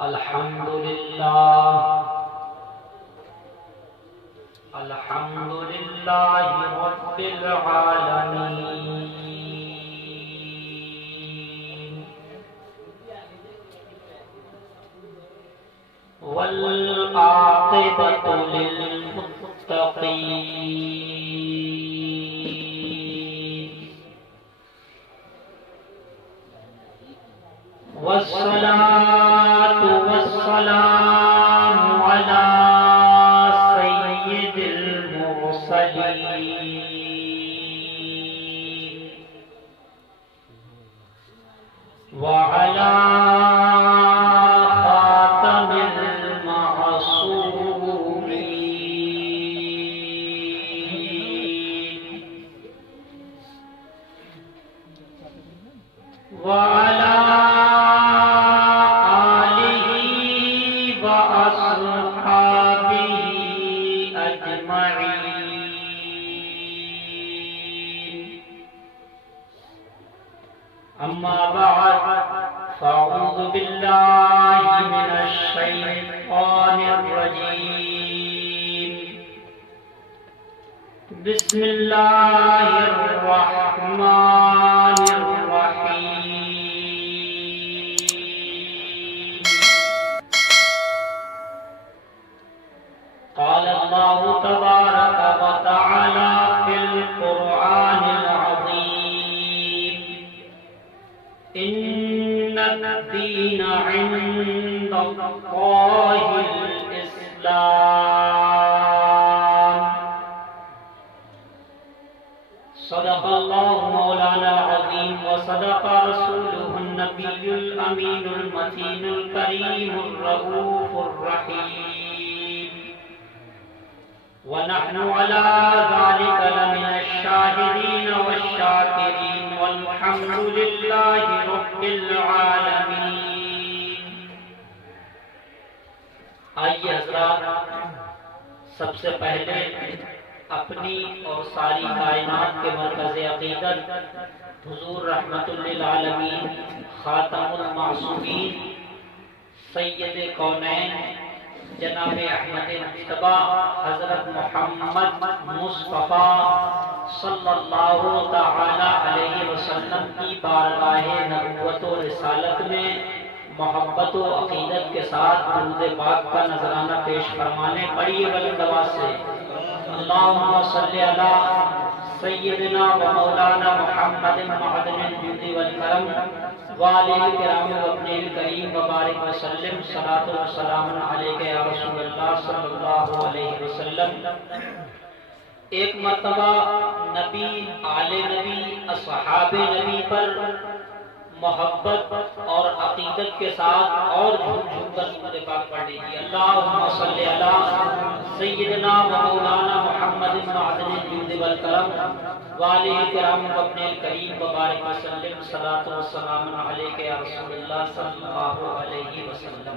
الحمد لله رب العالمين والعاقبة للمتقين والصلاة والسلام على سيد المرسلين وعلى خاتم المعصومين وعلى أما بعد فأعوذ بالله من الشيطان الرجيم بسم الله الرحمن الرحيم قال الله تبارك وتعالى في القرآن العظيم إن الدين عند الله الإسلام صدق الله مولانا العظيم وصدق رسوله النبي الأمين المتين الكريم الرؤوف الرحيم ونحن على ذلك لمن الشاهدين والشاكرين والحمد لله رب العالمين. آئیے حضرات، سب سے پہلے اپنی اور ساری کائنات کے مرکز عقیدت حضور رحمت للعالمین خاتم المعصومین سید کونین جناب احمد مجتبی حضرت محمد مصطفیٰ صلی اللہ تعالی علیہ وسلم کی بارگاہ نبوت و رسالت میں محبت و عقیدت کے ساتھ درود پاک کا نذرانہ پیش فرمانے پڑھیے بلند آواز سے اللہم صلی علی سیدنا و مولانا محمد معدن الجود والکرم وآلہ الکرام وابنہ الکریم وبارک وسلم صلاۃ و سلام علیک یا رسول اللہ صلی اللہ علیہ وسلم. ایک مرتبہ نبی، آل نبی، اصحاب نبی پر محبت اور عقیدت کے ساتھ اور جھوم جھوم کر درود پاک پڑھ لیجیے. اللہم صلی علی سیدنا و مولانا محمد معدن الجود والکرم وآلہ الکرام وابنہ الکریم وبارک وسلم صلاۃ و سلام علیک یا رسول اللہ صلی اللہ علیہ وسلم.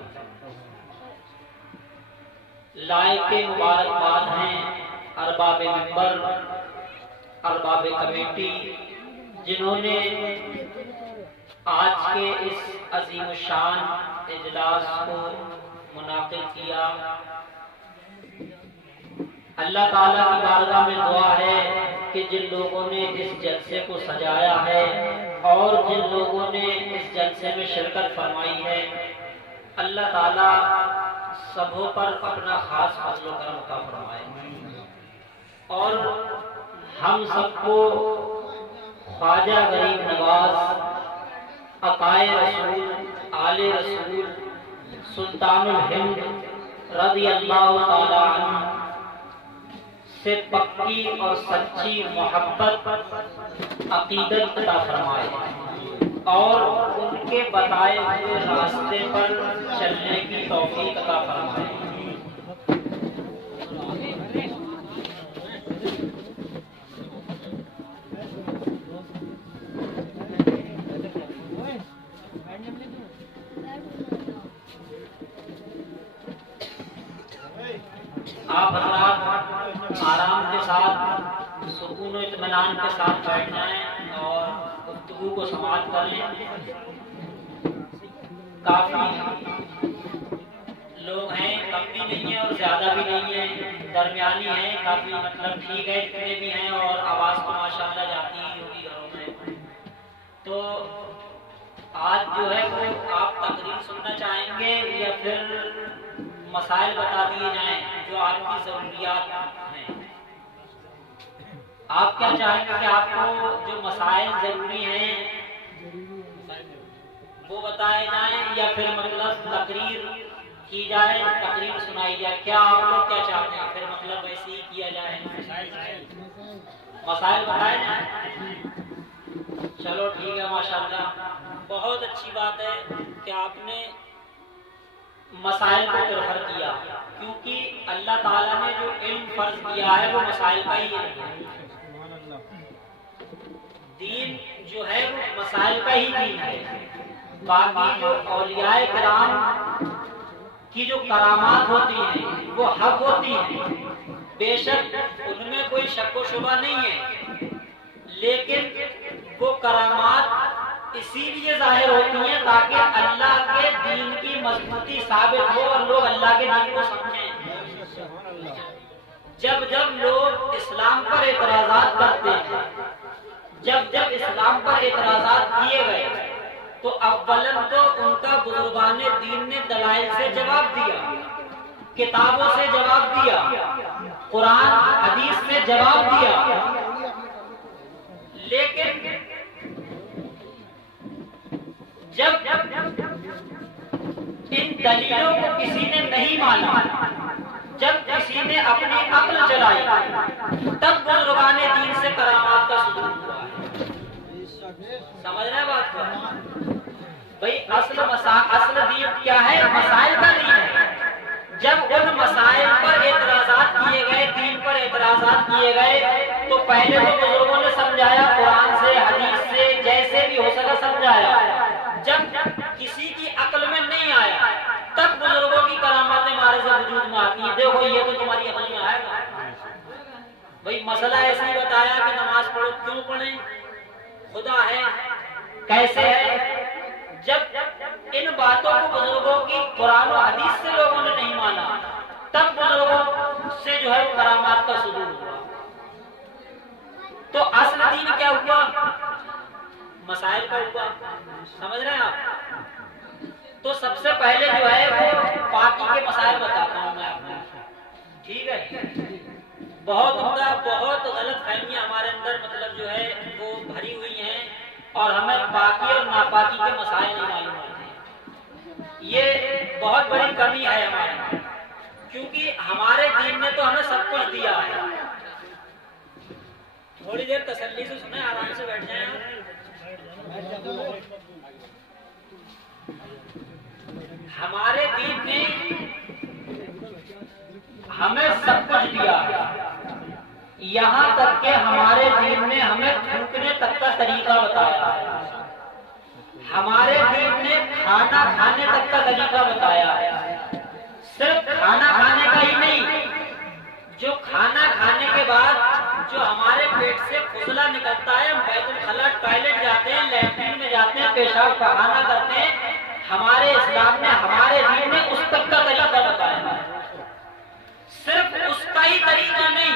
لائق مبارکباد ہیں ارباب منبر، ارباب کمیٹی، جنہوں نے آج کے اس عظیم الشان اجلاس کو منعقد کیا. اللہ تعالیٰ کی بارگاہ میں دعا ہے کہ جن لوگوں نے اس جلسے کو سجایا ہے اور جن لوگوں نے اس جلسے میں شرکت فرمائی ہے، اللہ تعالیٰ سبوں پر اپنا خاص فضل و کرم عطا فرمائے اور ہم سب کو خواجہ غریب نواز، عطائے رسول، آل رسول، سلطان الہند رضی اللہ تعالی عنہ سے پکی اور سچی محبت عقیدت عطا فرمائے اور ان کے بتائے ہوئے راستے پر چلنے کی توفیق عطا فرمائے. آپ حضرات آرام کے ساتھ سکون و اطمینان کے ساتھ بیٹھ جائیں اور گفتگو کو سماعت کر لیں. کافی لوگ ہیں، کم بھی نہیں ہیں اور زیادہ بھی نہیں ہیں، درمیانی ہیں، کافی مطلب ٹھیک ہے جتنے بھی ہیں، اور آواز تو ماشاءاللہ جاتی ہی ہوگی گھروں میں۔ تو آج جو ہے وہ آپ تقریر سننا چاہیں گے یا پھر مسائل بتا دیے جائیں جو آپ کی ضروریات ہیں؟ آپ کیا چاہیں گے کہ آپ کو جو مسائل ضروری ہیں وہ بتائے جائیں یا پھر مطلب تقریر کی جائے، تقریر سنائی جائے؟ کیا آپ لوگ کیا چاہتے ہیں؟ پھر مطلب ایسے ہی کیا جائے، مسائل بتائے جائیں؟ چلو ٹھیک ہے، ماشاءاللہ بہت اچھی بات ہے کہ آپ نے مسائل کو پریفر کیا، کیونکہ اللہ تعالیٰ نے جو علم فرض کیا ہے وہ مسائل کا ہی علم ہے۔ دین جو ہے وہ مسائل کا ہی دین ہے۔ باقی جو اولیاء کرام کی جو کرامات ہوتی ہیں وہ حق ہوتی ہیں، بے شک ان میں کوئی شک و شبہ نہیں ہے، لیکن وہ کرامات اسی لیے ظاہر ہوتی ہیں تاکہ اللہ کے دین کی مضبوطی ثابت ہو اور لوگ اللہ کے دین کو سمجھیں۔ جب جب لوگ اسلام پر اعتراضات کرتے ہیں، جب اسلام پر اعتراضات کیے گئے تو اولاً تو ان کا بزرگان دین نے دلائل سے جواب دیا، کتابوں سے جواب دیا، قرآن حدیث سے جواب دیا، لیکن جب ان دلیلوں کو کسی نے نہیں مانا، جب کسی نے اپنی عقل چلائی، تب بزرگان دین سے کرامات کا صدور ہوا ہے۔ سمجھ رہے ہیں بات کو؟ بھئی اصل دین کیا ہے؟ مسائل کا دین ہے۔ جب ان مسائل پر اعتراضات کیے گئے، دین پر اعتراضات کیے گئے، تو پہلے تو بزرگوں نے سمجھایا، قرآن سے حدیث سے جیسے بھی ہو سکا سمجھایا۔ جب کسی کی عقل میں نہیں آیا تب بزرگوں کی کرامات ہمارے سے وجود میں آتی ہیں۔ دیکھو یہ تو تمہاری عقل میں آئے گا۔ بھئی مسئلہ ایسے ہی بتایا کہ نماز پڑھو، کیوں پڑھیں؟ خدا ہے، کیسے ہے؟ جب ان باتوں کو بزرگوں کی قرآن و حدیث سے لوگوں نے نہیں مانا تب بزرگوں سے جو ہے کرامات کا صدور ہوا۔ تو اصل دین کیا ہوا؟ مسائل کا ہوا۔ سمجھ رہے ہیں آپ؟ تو سب سے پہلے جو ہے وہ پاکی کے مسائل بتاتا ہوں میں آپ کو، ٹھیک ہے؟ بہت عمدہ، بہت غلط فہمیاں ہمارے اندر مطلب جو ہے وہ بھری ہوئی ہیں، اور ہمیں پاکی اور ناپاکی کے مسائل نہیں معلوم ہوتے۔ یہ بہت بڑی کمی ہے ہماری، کیونکہ ہمارے دین نے تو ہمیں سب کچھ دیا ہے۔ تھوڑی دیر تسلی سے سنیں، آرام سے بیٹھ جائیں۔ ہمارے دین نے ہمیں سب کچھ دیا ہے، یہاں تک کہ ہمارے دین نے ہمیں تھوکنے تک کا طریقہ بتایا ہے، ہمارے دین نے کھانا کھانے تک کا طریقہ بتایا ہے۔ صرف کھانا کھانے کا ہی نہیں، جو کھانا کھانے کے بعد جو ہمارے پیٹ سے فضلہ نکلتا ہے، ہم بیت الخلاء ٹوائلٹ جاتے ہیں، لیٹرین میں جاتے ہیں، پیشاب پخانہ کرتے ہیں، ہمارے اسلام نے، ہمارے دین نے اس تک کا طریقہ بتایا ہے۔ صرف اس کا ہی طریقہ نہیں،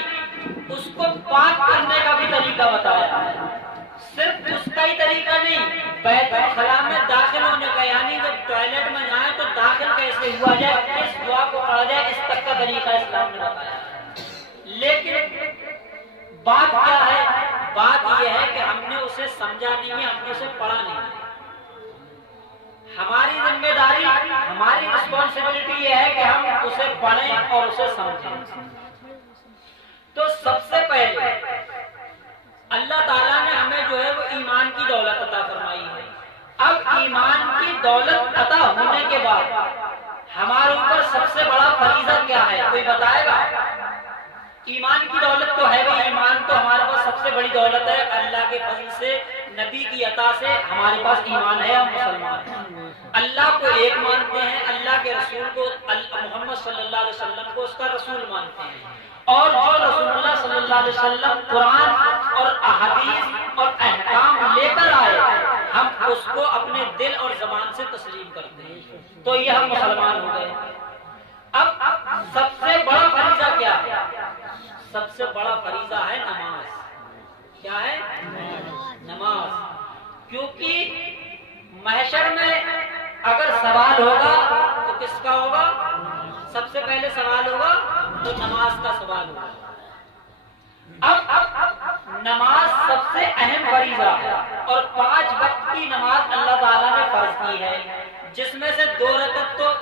اس کو پاک کرنے کا بھی طریقہ بتایا ہے۔ صرف اس کا ہی طریقہ نہیں، بیت الخلاء میں داخل ہونے کا، یعنی جب ٹوائلٹ میں جائیں تو داخل کیسے ہوا جائے، کس دعا کو پڑھا جائے، اس تک کا طریقہ اسلام نے بتایا ہے۔ لیکن بات کیا ہے؟ بات یہ ہے کہ ہم نے اسے سمجھا نہیں ہے، ہم نے اسے پڑھا نہیں ہے۔ ہماری ذمہ داری، ہماری رسپانسبلٹی یہ ہے کہ ہم اسے پڑھیں اور اسے سمجھیں۔ تو سب سے پہلے اللہ تعالیٰ نے ہمیں جو ہے وہ ایمان کی دولت عطا فرمائی ہے۔ اب ایمان کی دولت عطا ہونے کے بعد ہمارے اوپر سب سے بڑا فریضہ کیا ہے؟ کوئی بتائے گا؟ ایمان کی دولت تو ہے، ایمان تو ہمارے پاس سب سے بڑی دولت ہے۔ اللہ کے فضل سے، نبی کی عطا سے ہمارے پاس ایمان ہے، ہم مسلمان ہیں، اللہ کو ایک مانتے ہیں، اللہ کے رسول کو، محمد صلی اللہ علیہ وسلم کو اس کا رسول مانتے ہیں، اور جو رسول اللہ صلی اللہ علیہ وسلم قرآن اور احادیث اور احکام لے کر آئے ہم اس کو اپنے دل اور زبان سے تسلیم کرتے ہیں۔ تو یہ ہم مسلمان ہو گئے۔ سب سے بڑا فریضہ کیا ہے؟ سب سے بڑا فریضہ ہے نماز. کیا ہے؟ نماز. کیونکہ محشر میں اگر سوال ہوگا تو کس کا ہوگا؟ سب سے پہلے سوال ہوگا تو نماز کا سوال ہوگا. اب نماز سب سے اہم فریضہ ہے اور 5 وقت کی نماز اللہ تعالیٰ نے فرض کی ہے، جس میں سے 2 رکعت تو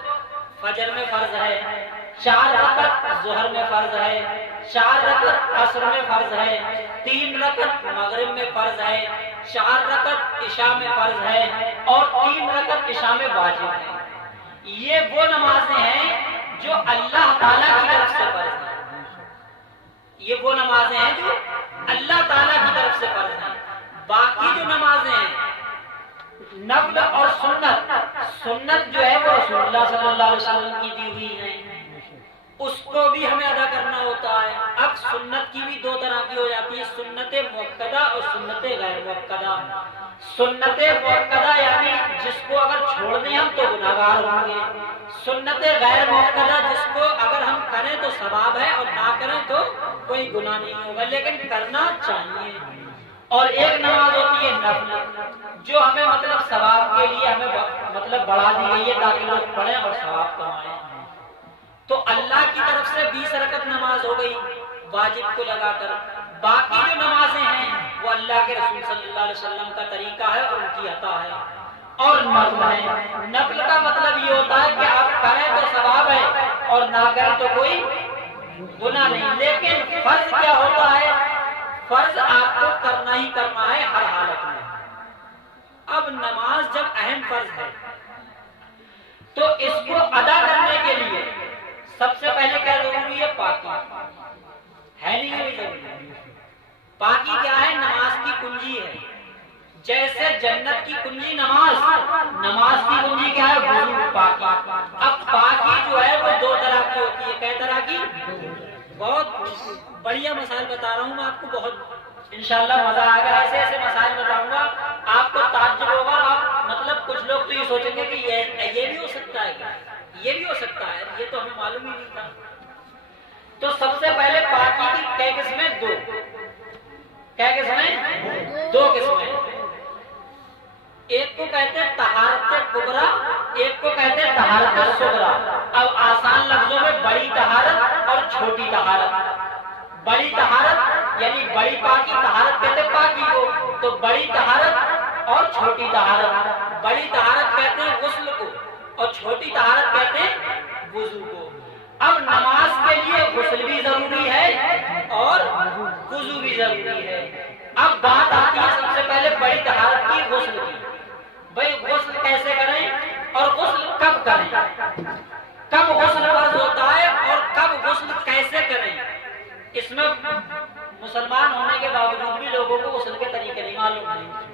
فجر میں فرض ہے، 4 رکعت ظہر میں فرض ہے، 4 رکعت عصر میں فرض ہے، 3 رکعت مغرب میں فرض ہے، 4 رکعت عشاء میں فرض ہے اور 3 رکعت عشاء میں واجب ہے. یہ وہ نمازیں ہیں جو اللہ تعالیٰ کی طرف سے فرض ہیں. یہ وہ نمازیں ہیں جو اللہ تعالیٰ کی طرف سے فرض ہیں. باقی جو نمازیں ہیں نفل اور سنت، سنت جو ہے وہ رسول اللہ صلی اللہ علیہ وسلم کی دی ہوئی ہے، اس کو بھی ہمیں ادا کرنا ہوتا ہے. اب سنت کی بھی 2 طرح کی ہو جاتی ہے، سنت مؤکدہ اور سنت غیر مؤکدہ. سنت مؤکدہ یعنی جس کو اگر چھوڑ دیں ہم تو گناہگار ہوں گے. سنت غیر مؤکدہ جس کو اگر ہم کریں تو ثواب ہے اور نہ کریں تو کوئی گناہ نہیں ہوگا، لیکن کرنا چاہیے. اور ایک نماز ہوتی ہے نفل، جو ہمیں مطلب ثواب کے لیے ہمیں مطلب بڑھا دی گئی ہے تاکہ لوگ پڑھیں اور ثواب کمائیں. تو اللہ کی طرف سے 20 رکعت نماز ہو گئی واجب کو لگا کر. باقی جو نمازیں ہیں وہ اللہ کے رسول صلی اللہ علیہ وسلم کا طریقہ ہے اور ان کی عطا ہے. اور نفل ہے، نفل کا مطلب یہ ہوتا ہے کہ آپ کریں تو ثواب ہے اور نہ کریں تو کوئی گناہ نہیں. لیکن فرض کیا ہوتا ہے؟ فرض آپ کو کرنا ہی کرنا ہے ہر حالت میں. اب نماز جب اہم فرض ہے تو اس کو ادا کرنے کے لیے سب سے پہلے کیا ضروری ہے؟ پاکی ہے. نہیں یہ ضروری. پاکی کیا ہے؟ نماز کی کنجی ہے. جیسے جنت کی کنجی نماز، نماز کی کنجی کیا ہے؟ وضو، پاکی. اب پاکی جو ہے وہ 2 طرح کی ہوتی ہے. کئی طرح کی؟ بہت بڑھیا مسائل بتا رہا ہوں میں آپ کو، بہت انشاءاللہ مزہ آئے گا. ایسے ایسے مسائل بتاؤں گا آپ کو تعجب ہوگا. آپ مطلب کچھ لوگ تو یہ سوچیں گے کہ یہ بھی ہو سکتا ہے، یہ بھی ہو سکتا ہے، یہ تو ہمیں معلوم ہی نہیں تھا. تو سب سے پہلے پاکی کی کئی قسمیں؟ 2. کیا قسمیں؟ 2 قسمیں. ایک کو کہتے ہیں طہارت کبریٰ، ایک کو کہتے ہیں طہارت صغریٰ. اب آسان لفظوں میں بڑی طہارت اور چھوٹی طہارت. بڑی طہارت یعنی بڑی پاکی، طہارت کہتے ہیں پاکی کو، تو بڑی طہارت اور چھوٹی طہارت. بڑی طہارت کہتے ہیں غسل کو اور چھوٹی طہارت کہتے ہیں وضو کو. اب نماز کے لیے غسل بھی ضروری ہے اور وضو بھی ضروری ہے. اب بات آتی ہے سب سے پہلے بڑی طہارت کی، غسل کی. بھئی غسل کیسے کریں اور غسل کب کریں؟ کب غسل فرض ہوتا ہے اور کب غسل کیسے کریں؟ اس میں مسلمان ہونے کے باوجود بھی لوگوں کو غسل کے طریقے نہیں معلوم ہے،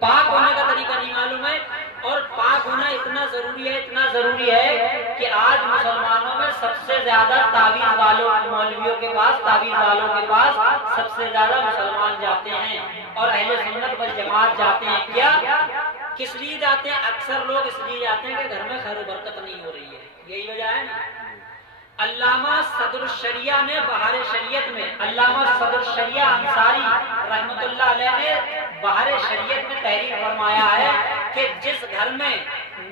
پاک ہونے کا طریقہ نہیں معلوم ہے. اور پاک ہونا اتنا ضروری ہے، اتنا ضروری ہے کہ آج مسلمانوں میں سب سے زیادہ تعویذ والوں، مولویوں کے پاس، تعویذ والوں کے پاس سب سے زیادہ مسلمان جاتے ہیں اور اہل سنت والجماعت جاتے ہیں. کیا کس لیے جاتے ہیں؟ اکثر لوگ اس لیے جاتے ہیں کہ گھر میں خیر و برکت نہیں ہو رہی ہے. یہی وجہ ہے نا. علامہ صدر الشریعہ نے بہار شریعت میں، علامہ صدر الشریعہ انصاری رحمت اللہ علیہ نے بہار شریعت میں تحریر فرمایا ہے کہ جس گھر میں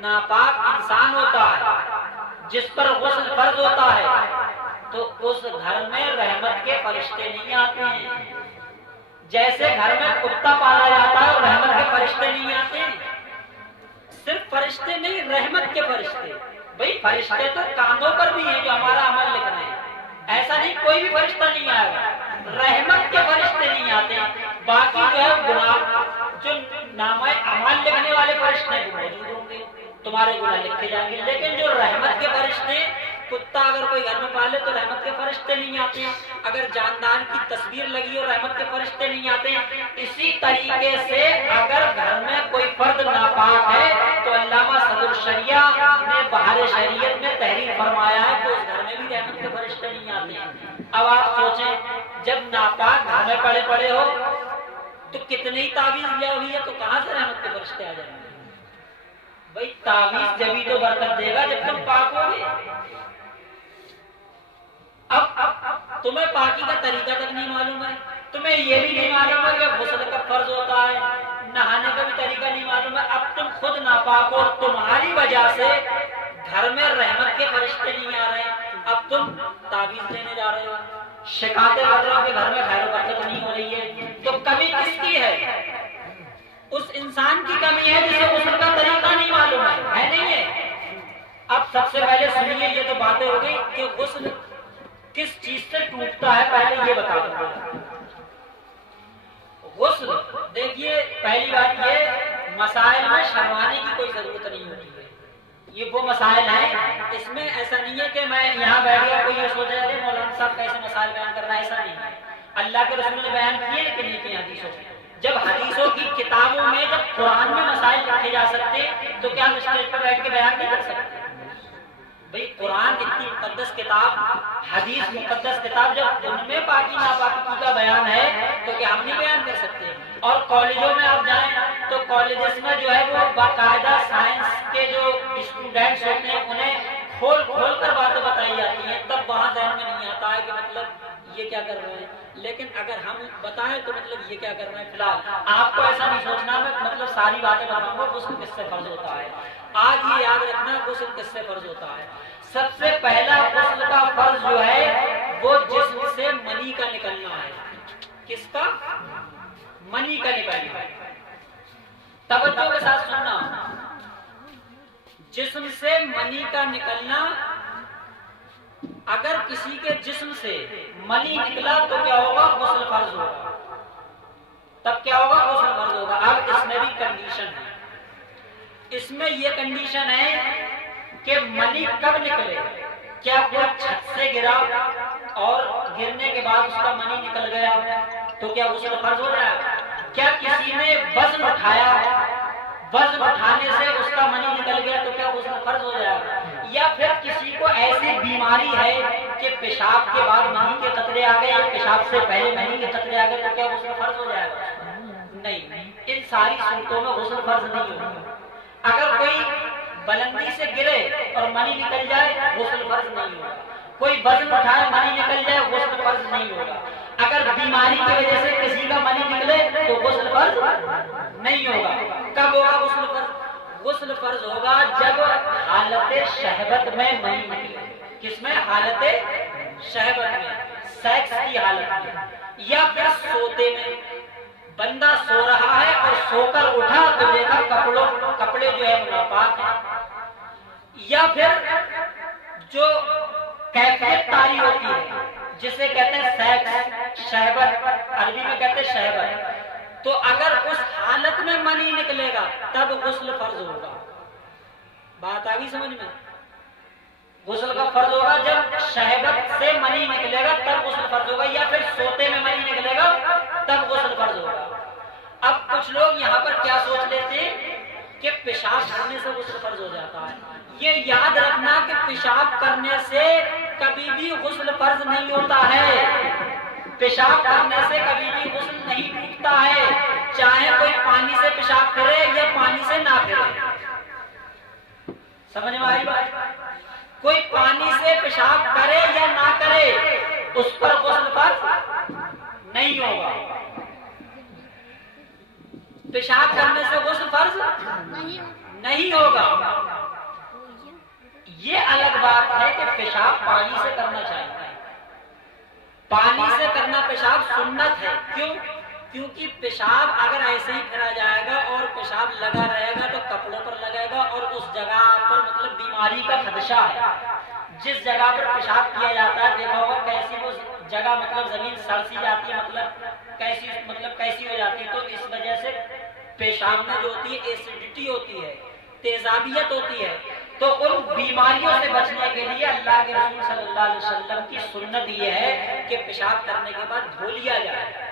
ناپاک انسان ہوتا ہے، جس پر غسل فرض ہوتا ہے، تو اس گھر میں رحمت کے فرشتے نہیں آتے ہیں. جیسے گھر میں کتا پالا جاتا ہے اور رحمت کے فرشتے نہیں آتے. صرف فرشتے نہیں، رحمت کے فرشتے. بھئی فرشتے تو کاندھوں پر بھی ہیں جو ہمارا عمل لکھ رہے ہیں، ایسا نہیں کوئی بھی فرشتہ نہیں آئے گا. رحمت کے فرشتے نہیں آتے. باقی جو ہے گناہ، جو نامہ اعمال لکھنے والے فرشتے موجود ہوں گے، تمہارے گناہ لکھے جائیں گے. لیکن جو رحمت کے فرشتے، کتا اگر کوئی گھر میں پالے تو رحمت کے فرشتے نہیں آتے ہیں. اگر جاندار کی تصویر لگی اور رحمت کے فرشتے نہیں آتے ہیں. اسی طریقے سے اگر گھر میں کوئی فرد ناپاک ہے تو علامہ صدر الشریعہ نے بہار شریعت میں تحریر فرمایا ہے کہ اس گھر میں بھی رحمت کے فرشتے نہیں آتے ہیں. اب آپ سوچیں جب ناپاک گھر میں پڑے پڑے ہو تو کتنی تعویذ لیا ہوئی ہے تو کہاں سے رحمت کے فرشتے آ جائیں گے؟ بھائی تعویذ جبھی تو برکت دے گا جب تم پاک ہو گے. تمہیں پاکی کا طریقہ تک نہیں معلوم ہے، تمہیں یہ بھی نہیں معلوم ہے کہ غسل کا فرض ہوتا ہے، نہانے کا بھی طریقہ نہیں معلوم ہے، اب تم خود ناپاک ہو، تمہاری وجہ سے گھر میں رحمت کے فرشتے نہیں آ رہے ہیں، اب تم تعویذ دینے جا رہے ہو، شکایتیں کر رہے ہو کہ گھر میں خیر و برکت نہیں ہو رہی ہے، تو کمی کس کی ہے؟ اس انسان کی کمی ہے جسے غسل کا طریقہ نہیں معلوم ہے نہیں ہے؟ اب سب سے پہلے سنیے، یہ تو باتیں ہو گئی کہ غسل کس چیز سے ٹوٹتا ہے، پہلے یہ بتا دوں۔ غسل دیکھیے، پہلی بات یہ، مسائل میں شرمانے کی کوئی ضرورت نہیں ہوتی ہے، یہ وہ مسائل ہیں، اس میں ایسا نہیں ہے کہ میں یہاں بیٹھ گیا کوئی یہ سوچ رہا ہے مولانا صاحب کیسے مسائل بیان کر رہا ہے، ایسا نہیں ہے۔ اللہ کے رسول نے بیان کیے کہ نہیں کیے حدیثوں میں؟ جب حدیثوں کی کتابوں میں، جب قرآن میں مسائل رکھے جا سکتے تو کیا ہم اسٹیج پر بیٹھ کے بیان نہیں کر سکتے؟ بھئی قرآن اتنی مقدس کتاب، حدیث مقدس کتاب، جب ان میں پاکی ناپاکی کا بیان ہے تو کیا ہم نہیں بیان کر سکتے؟ اور کالجوں میں آپ جائیں تو کالجز میں جو ہے وہ باقاعدہ سائنس کے جو اسٹوڈنٹس ہوتے ہیں انہیں کھول کھول کر باتیں بتائی جاتی ہیں، تب وہاں ذہن میں نہیں آتا ہے کہ مطلب یہ کیا کر رہے ہیں، لیکن اگر ہم بتائیں تو مطلب یہ کیا کر رہے ہیں۔ فی الحال آپ کو ایسا نہیں سوچنا میں مطلب ساری باتیں بتاؤں گا غسل کس سے فرض ہوتا ہے، آج یہ یاد رکھنا غسل کس سے فرض ہوتا ہے۔ سب سے پہلا غسل کا فرض جو ہے وہ جسم سے منی کا نکلنا ہے۔ کس کا؟ منی کا نکلنا ہے۔ توجہ کے ساتھ سننا، جسم سے منی کا نکلنا، اگر کسی کے جسم سے منی نکلا تو کیا ہوگا؟ غسل فرض ہوگا۔ تب کیا ہوگا؟ غسل فرض ہوگا۔ اب اس میں بھی کنڈیشن ہے، اس میں یہ کنڈیشن ہے کہ منی کب نکلے؟ کیا کوئی چھت سے گرا اور گرنے کے بعد اس کا منی نکل گیا تو کیا غسل فرض ہو جائے گا؟ کیا کسی نے وزن اٹھایا، وزن اٹھانے سے اس کا منی نکل گیا تو کیا غسل فرض ہو جائے گا؟ یا پھر کسی کو ایسی بیماری ہے کہ پیشاب کے بعد منی کے قطرے آ گئے یا پیشاب سے پہلے منی کے قطرے آ گئے تو کیا غسل فرض ہو جائے گا؟ نہیں، ان ساری صورتوں میں غسل فرض نہیں ہوگا۔ اگر کوئی بلندی سے گرے اور منی نکل جائے غسل فرض نہیں ہوگا، کوئی وزن اٹھائے منی نکل جائے غسل فرض نہیں ہوگا، اگر بیماری کی وجہ سے کسی کا منی نکلے تو غسل فرض نہیں ہوگا۔ کب ہوگا غسل فرض؟ غسل فرض ہوگا جب حالت شہوت میں منی نکلے۔ کس میں؟ حالت شہوت میں، سیکس کی حالت میں، یا پھر سوتے میں، بندہ سو رہا ہے اور سو کر اٹھا تو دیکھا کپڑے جو ہے ناپاک ہیں، یا پھر جو کیفیت طاری ہوتی ہے جسے کہتے ہیں سیکس، شہوت، عربی میں کہتے ہیں شہوت، تو اگر اس حالت میں منی نکلے گا تب غسل فرض ہوگا۔ بات آ گئی سمجھ میں؟ غسل کا فرض ہوگا جب شہوت سے منی نکلے گا تب غسل فرض ہوگا، یا پھر سوتے میں منی نکلے گا تب غسل فرض ہوگا۔ اب کچھ لوگ یہاں پر کیا سوچ لیتے ہیں کہ پیشاب کرنے سے غسل فرض ہو جاتا ہے۔ یہ یاد رکھنا کہ پیشاب کرنے سے کبھی بھی غسل فرض نہیں ہوتا ہے، پیشاب کرنے سے کبھی بھی غسل نہیں ٹوٹتا ہے، چاہے کوئی پانی سے پیشاب کرے یا پانی سے نہ کرے۔ سمجھ میں آئی بات؟ کوئی پانی سے پیشاب کرے یا نہ کرے اس پر غسل فرض نہیں ہوگا۔ پیشاب کرنے سے غسل فرض نہیں ہوگا۔ یہ الگ بات ہے کہ پیشاب پانی سے کرنا چاہیے، پانی سے کرنا پیشاب سنت ہے۔ کیوں؟ کیونکہ پیشاب اگر ایسے ہی کرا جائے گا اور پیشاب لگا رہے گا تو کپڑوں پر لگے گا اور اس جگہ پر مطلب بیماری کا خدشہ ہے۔ جس جگہ پر پیشاب کیا جاتا ہے دیکھا ہوگا کیسی وہ جگہ مطلب زمین سڑسی جاتی ہے، مطلب کیسی ہو جاتی ہے، تو اس وجہ سے پیشاب میں جو ہوتی ہے ایسیڈیٹی ہوتی ہے، تیزابیت ہوتی ہے، تو ان بیماریوں سے بچنے کے لیے اللہ کے رسول صلی اللہ علیہ وسلم کی سنت یہ ہے کہ پیشاب کرنے کے بعد دھو لیا جائے،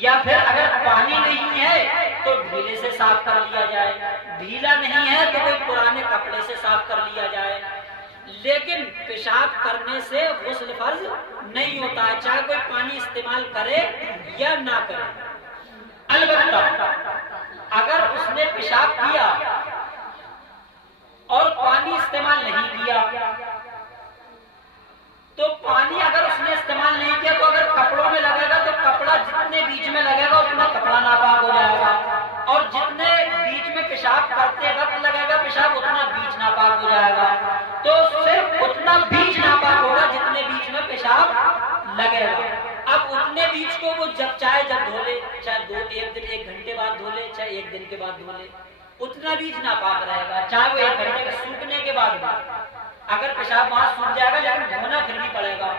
یا پھر اگر پانی نہیں ہے تو ڈھیلے سے صاف کر لیا جائے، ڈھیلا نہیں ہے تو کوئی پرانے کپڑے سے صاف کر لیا جائے، لیکن پیشاب کرنے سے غسل فرض نہیں ہوتا ہے، چاہے کوئی پانی استعمال کرے یا نہ کرے۔ البتہ اگر اس نے پیشاب کیا اور پانی استعمال نہیں کیا تو پانی اگر اس نے استعمال نہیں کیا ناپاک ہو جائے گا، اور جتنے بیچ میں پیشاب کرتے وقت لگے گا پیشاب اتنا بیچ ناپاک ہو جائے گا، تو صرف اتنا بیچ ناپاک ہوگا جتنے بیچ میں پیشاب لگے گا۔ اب اتنے بیچ کو وہ جب دھو لے، چاہے ایک گھنٹے بعد دھو لے، چاہے ایک دن کے بعد دھو لے، اتنا بیچ ناپاک رہے گا، چاہے وہ ایک گھنٹے کے سوکھنے کے بعد بھی۔ اگر پیشاب وہاں سوکھ جائے گا لیکن دھونا پھر بھی پڑے گا،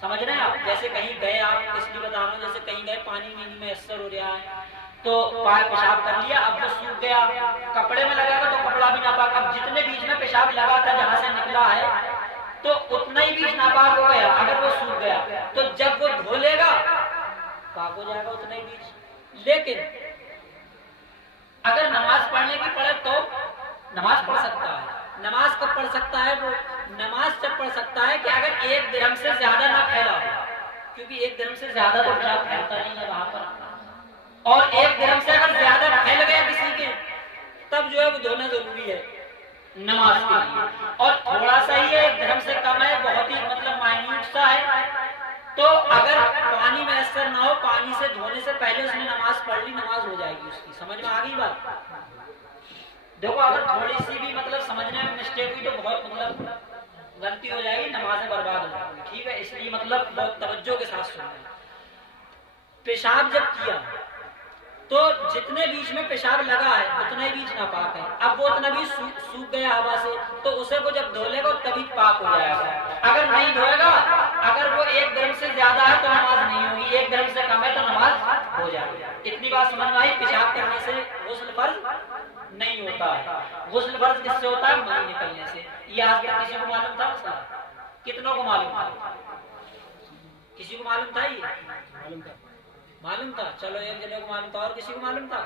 سمجھ رہے ہیں آپ؟ جیسے کہیں گئے آپ، اس لیے بتا رہا ہوں، جیسے کہیں گئے پانی نہیں میسر ہو رہا ہے تو پیشاب کر لیا، اب وہ سوکھ گیا، کپڑے میں لگا گا تو کپڑا بھی ناپاک، اب جتنے بیچ میں پیشاب لگا تھا جہاں سے نکلا ہے تو اتنا ہی بیچ ناپاک ہو گیا، اگر وہ سوکھ گیا تو جب وہ دھو لے گا پاک ہو جائے گا اتنا ہی بیچ۔ لیکن اگر نماز پڑھنے کی پڑے تو نماز پڑھ سکتا ہے۔ نماز کب پڑھ سکتا ہے؟ وہ نماز جب پڑھ سکتا ہے کہ اگر ایک درہم سے زیادہ نہ پھیلا ہو، کیونکہ ایک درہم سے زیادہ تو پیشاب پھیلتا نہیں ہے وہاں پر، اور ایک درہم سے اگر زیادہ پھیل گیا کسی کے تب جو ہے وہ دھونا ضروری ہے نماز کے لیے، اور تھوڑا سا ہی ہے، ایک درہم سے کم ہے، بہت ہی مطلب مائنیوٹ سا ہے، تو اگر پانی میسر نہ ہو، پانی سے دھونے سے پہلے اس نے نماز پڑھ لی، نماز ہو جائے گی اس کی۔ سمجھ میں آ گئی بات؟ دیکھو اگر تھوڑی سی بھی مطلب سمجھنے میں مسٹیک ہوئی تو بہت مطلب غلطی ہو جائے گی، نمازیں برباد ہو جائیں گی، ٹھیک ہے؟ اس لیے مطلب بہت توجہ کے ساتھ سنیں۔ پیشاب جب کیا تو جتنے بیچ میں پیشاب لگا ہے اتنا ہی بیچ ناپاک ہے، اب وہ اتنا بھی سوکھ گیا ہوا سے تو اسے کو جب دھو لے گا تبھی پاک ہو جائے گا۔ اگر نہیں دھوئے گا، اگر وہ ایک درہم سے زیادہ ہے تو نماز نہیں ہوگی، ایک درہم سے کم ہے تو نماز ہو جائے گی۔ اتنی بات سمجھ میں آئی؟ پیشاب کرنے سے غسل فرض نہیں ہوتا ہے۔ غسل فرض کس سے ہوتا ہے؟ منی نکلنے سے۔ یہ آج تک کسی کو معلوم تھا؟ مسئلہ کتنوں کو معلوم تھا؟ کسی کو معلوم تھا؟ یہ معلوم تھا؟ چلو ایک جنے کو معلوم تھا، اور کسی کو معلوم تھا؟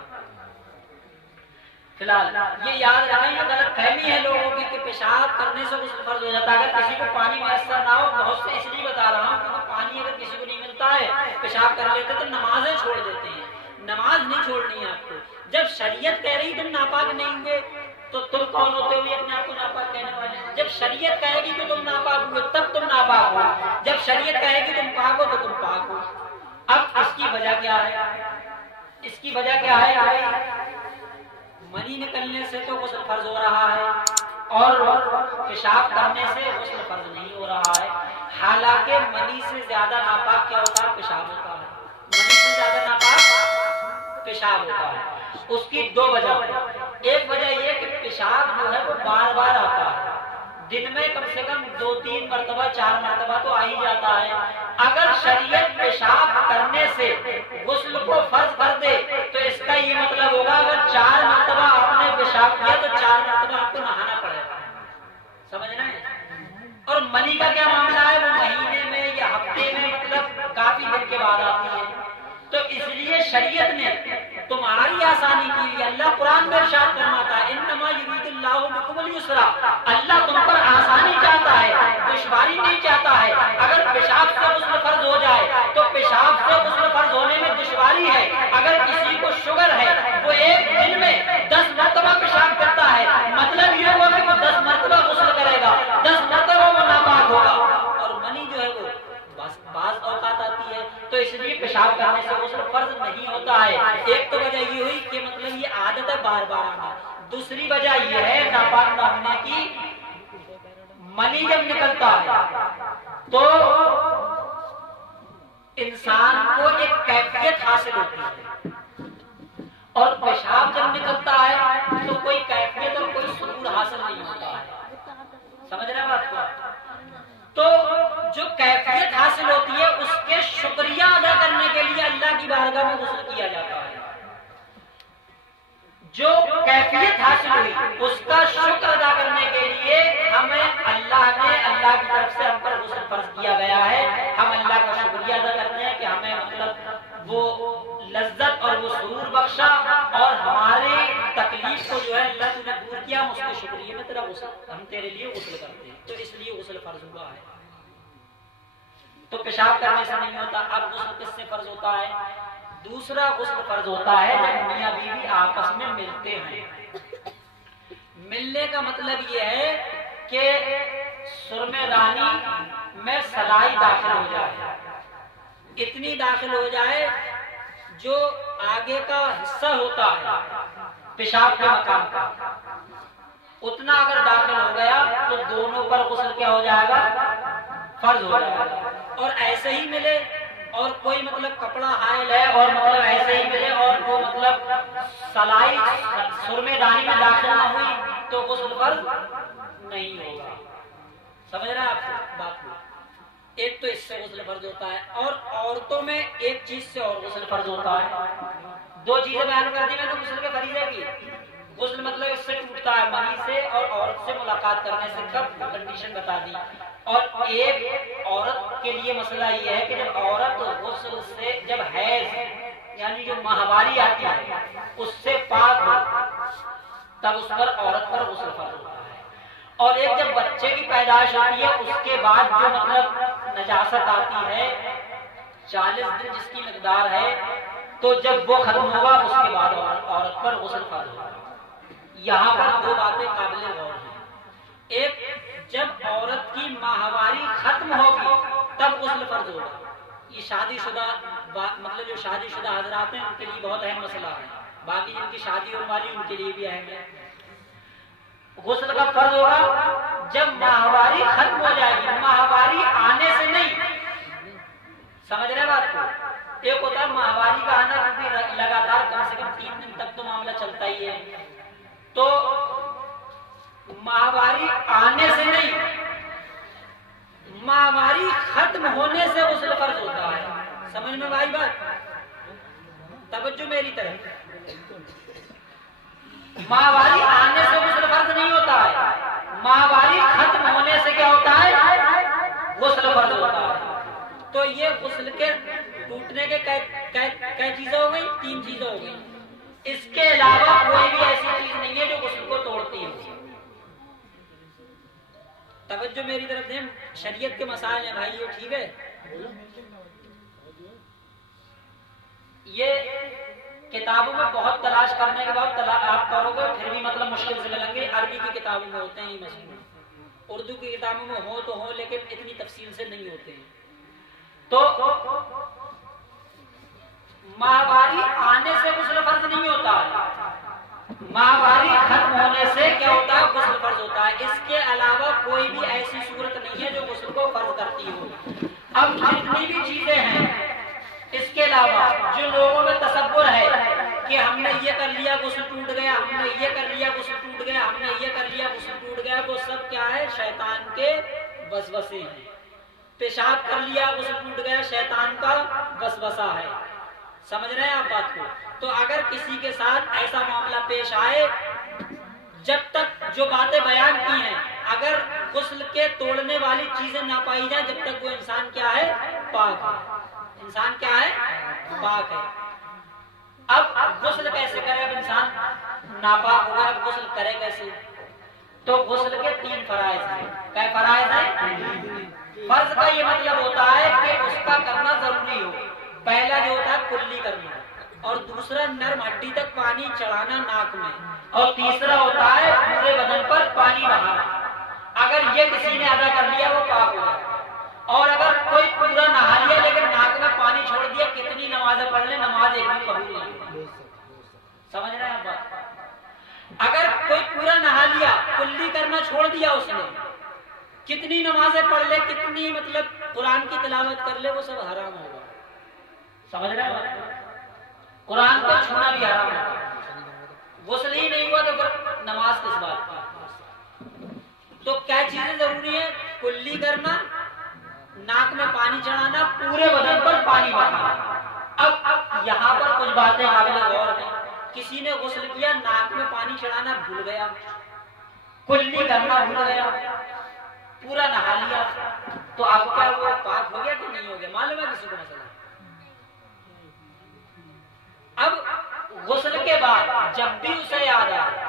فی الحال یہ یاد رکھیں، یہ غلط فہمی ہے لوگوں کی کہ پیشاب کرنے سے غسل فرض ہو جاتا ہے۔ اگر کسی کو پانی میسر نہ ہو، بہت سے اس لیے بتا رہا ہوں کیونکہ پانی اگر کسی کو نہیں ملتا ہے پیشاب کر لیتے تو نمازیں چھوڑ دیتے ہیں۔ نماز نہیں چھوڑنی ہے آپ کو۔ جب شریعت کہہ رہی تم ناپاک نہیں ہوئے تو تم کون ہوتے ہوئے اپنے آپ کو ناپاک کہنے والے؟ جب شریعت کہے گی کہ تم ناپاک ہوئے تب تم ناپاک ہو، جب شریعت کہے گی تم پاک ہو تو تم پاک ہو۔ اب اس کی وجہ کیا ہے؟ اس کی وجہ کیا ہے؟ منی نکلنے سے تو غسل فرض ہو رہا ہے اور پیشاب کرنے سے غسل فرض نہیں ہو رہا ہے، حالانکہ منی سے زیادہ ناپاک کیا ہوتا ہے؟ پیشاب ہوتا ہے۔ منی سے زیادہ ناپاک پیشاب ہوتا ہے۔ اس کی دو وجہ ہیں۔ ایک وجہ یہ کہ پیشاب جو ہے وہ بار بار آتا ہے، دن میں کم سے کم 2-3 مرتبہ 4 مرتبہ تو آ ہی جاتا ہے۔ اگر شریعت پیشاب کرنے سے غسل کو فرض کر دے تو اس کا یہ مطلب ہوگا اگر 4 مرتبہ آپ نے پیشاب کیا تو 4 مرتبہ آپ کو نہانا پڑے گا۔ سمجھ رہے ہیں؟ اور منی کا کیا معاملہ ہے؟ وہ مہینے میں یا ہفتے میں مطلب کافی دن کے بعد آتی ہے، تو اس لیے شریعت نے تمہاری آسانی کے لیے اللہ قرآن میں ارشاد فرماتا ہے انما یرید اللہ بکم اليسر، اللہ تم پر آسانی چاہتا ہے، دشواری نہیں چاہتا ہے۔ اگر پیشاب سے غسل فرض ہو جائے تو پیشاب سے غسل فرض ہونے میں دشواری ہے۔ اگر کسی کو شوگر ہے وہ ایک دن میں 10 مرتبہ پیشاب کرتا ہے، مطلب یہ ہوا کہ وہ 10 مرتبہ غسل کرے گا، 10 مرتبہ وہ ناپاک ہوگا۔ اور منی جو ہے وہ بعض اوقات آتی ہے، تو اس لیے پیشاب کرنے سے غسل فرض نہیں ہوتا ہے۔ ایک تو وجہ یہ ہوئی کہ مطلب یہ عادت ہے بار بار آنا، دوسری وجہ یہ ہے ناپاک نہ ہونے کی، منی جب نکلتا ہے تو انسان کو ایک کیفیت حاصل ہوتی ہے، اور پیشاب جب نکلتا ہے تو کوئی کیفیت اور کوئی سرور حاصل نہیں ہوتا ہے۔ سمجھ رہے ہیں بات کو؟ تو جو کیفیت حاصل ہوتی ہے اس کے شکریہ ادا کرنے کے لیے اللہ کی بارگاہ میں غسل کیا جاتا ہے۔ جو کیفیت حاصل ہوئی اس کا شکر ادا کرنے کے لیے ہمیں اللہ کی طرف سے ہم پر غسل فرض کیا گیا ہے۔ ہم اللہ کا شکریہ ادا کرتے ہیں کہ ہمیں مطلب وہ لذت اور وہ سرور بخشا، اور ہمارے تکلیف کو جو ہے اللہ نے دور کیا، ہم اس کے شکریہ میں تیرا غسل، ہم تیرے لیے غسل کرتے ہیں، تو اس لیے غسل فرض ہوا ہے۔ تو پیشاب کرنے سے نہیں ہوتا۔ اب غسل کس سے فرض ہوتا ہے؟ دوسرا غسل فرض ہوتا ہے جب میاں بیوی آپس میں ملتے ہیں۔ ملنے کا مطلب یہ ہے کہ سرمے دانی میں سلائی داخل ہو جائے، اتنی داخل ہو جائے جو آگے کا حصہ ہوتا ہے پیشاب کے مقام کا، اتنا اگر داخل ہو گیا تو دونوں پر غسل کیا ہو جائے گا؟ فرض ہو جائے گا۔ اور ایسے ہی ملے اور کوئی مطلب کپڑا حائل ہے اور مطلب ایسے ہی ملے اور وہ مطلب سلائی سرمے دانی میں داخل نہ ہوئی تو غسل فرض نہیں ہوگا۔ سمجھ رہے ہیں آپ بات کو؟ ایک تو اس سے غسل فرض ہوتا ہے، اور عورتوں میں ایک چیز سے اور غسل فرض ہوتا ہے۔ دو چیزیں بیان کر دی میں نے غسل کے فریضے کی۔ غسل مطلب اس سے ٹوٹتا ہے منی سے، اور عورت سے ملاقات کرنے سے، کب کنڈیشن بتا دی۔ اور ایک عورت کے لیے مسئلہ یہ ہے کہ جب عورت غسل سے، جب حیض یعنی جو ماہواری آتی ہے اس سے پاک ہو تب اس پر عورت پر غسل فرض ہوتا ہے۔ اور ایک جب بچے کی پیدائش ہوتی ہے اس کے بعد جو مطلب نجاست آتی ہے 40 دن جس کی مقدار ہے، تو جب وہ ختم ہوگا اس کے بعد عورت پر غسل فرض ہوگا۔ یہاں پر دو باتیں قابل غور ہیں۔ ایک، جب عورت کی ماہواری ختم ہوگی تب غسل فرض ہوگا۔ یہ شادی شدہ مطلب جو شادی شدہ حضرات ہیں ان کے لیے بہت اہم مسئلہ ہے، باقی جن کی شادی ہونے والی ان کے لیے بھی اہم ہے۔ غسل کا فرض ہوگا جب ماہواری ختم ہو جائے گی، ماہواری آنے سے نہیں۔ سمجھ رہے بات کو؟ ایک ہوتا ہے ماہواری کا آنا، کیونکہ لگاتار کم سے کم 3 دن تک تو معاملہ چلتا ہی ہے، تو ماہواری آنے سے نہیں، ماہواری ختم ہونے سے غسل فرض ہوتا ہے۔ سمجھ میں بھائی بات؟ توجہ میری طرف۔ ماہواری آنے سے غسل فرض نہیں ہوتا ہے، ماہواری ختم ہونے سے کیا ہوتا ہے؟ غسل فرض ہوتا ہے۔ تو یہ غسل کے ٹوٹنے کے کئی چیزیں ہو گئی؟ 3 چیزیں ہو گئی۔ اس کے علاوہ کوئی بھی ایسی چیز نہیں ہے جو غسل کو توڑتی ہے۔ توجہ میری طرف دیں، شریعت کے مسائل ہیں بھائی، یہ ٹھیک ہے؟ یہ کتابوں میں بہت تلاش کرنے کے بعد آپ کرو گے پھر بھی مطلب مشکل سے ملیں گے۔ عربی کی کتابوں میں ہوتے ہیں یہ مسئلے، اردو کی کتابوں میں ہو تو ہو لیکن اتنی تفصیل سے نہیں ہوتے ہیں۔ تو ماہواری آنے سے غسل فرض نہیں ہوتا ہے، ماہواری ختم ہونے سے کیا ہوتا ہے؟ غسل فرض ہوتا ہے۔ اس کے علاوہ کوئی بھی ایسی صورت نہیں ہے جو غسل کو فرض کرتی ہو۔ اب جتنی بھی چیزیں ہیں اس کے علاوہ جو لوگوں میں تصور ہے کہ ہم نے یہ کر لیا غسل ٹوٹ گیا، ہم نے یہ کر لیا غسل ٹوٹ گیا، ہم نے یہ کر لیا غسل ٹوٹ گیا، وہ سب کیا ہے؟ شیطان کے وسوسے ہیں۔ پیشاب کر لیا غسل ٹوٹ گیا، شیطان کا وسوسہ ہے۔ سمجھ رہے ہیں آپ بات کو؟ تو اگر کسی کے ساتھ ایسا معاملہ پیش آئے، جب تک جو باتیں بیان کی ہیں اگر غسل کے توڑنے والی چیزیں نہ پائی جائیں جب تک وہ انسان کیا ہے؟ پاک ہے۔ انسان کیا ہے؟ پاک ہے۔ اب غسل کیسے کرے؟ اب انسان ناپاک ہوا، غسل کرے کیسے؟ تو غسل کے 3 فرائض ہیں۔ کیا فرائض ہیں؟ فرض کا یہ مطلب ہوتا ہے کہ اس کا کرنا ضروری ہو۔ پہلا جو ہوتا ہے کلی کرنا، اور دوسرا نرم ہڈی تک پانی چڑھانا ناک میں، اور تیسرا ہوتا ہے پورے بدن پر پانی بہانا۔ اگر یہ کسی نے ادا کر لیا وہ پاک ہو گیا۔ اور اگر کوئی پورا نہا لیا لیکن ناک میں پانی چھوڑ دیا، کتنی نمازیں پڑھ لیں نماز ایک بھی قبول نہیں۔ سمجھ رہے ہیں آپ بات؟ اگر کوئی پورا نہا لیا، کلی کرنا چھوڑ دیا اس نے، کتنی نمازیں پڑھ لے، کتنی مطلب قرآن کی تلاوت کر لے، وہ سب حرام ہوگا۔ سمجھ رہے ہیں؟ قرآن کو چھونا بھی حرام ہوگا۔ غسل ہی نہیں ہوا تو پھر نماز کس بات کی؟ تو کیا چیزیں ضروری ہیں؟ کلی کرنا، ناک میں پانی چڑھانا، پورے بدن پر پانی بہانا۔ اب یہاں پر کچھ باتیں قابل غور ہیں۔ کسی نے غسل کیا، ناک میں پانی چڑھانا بھول گیا، کلی کرنا بھول گیا، پورا نہا لیا، تو اب کیا وہ پاک ہو گیا کہ نہیں ہو گیا؟ معلوم ہے کسی کو مسئلہ؟ اب غسل کے بعد جب بھی اسے یاد آئے،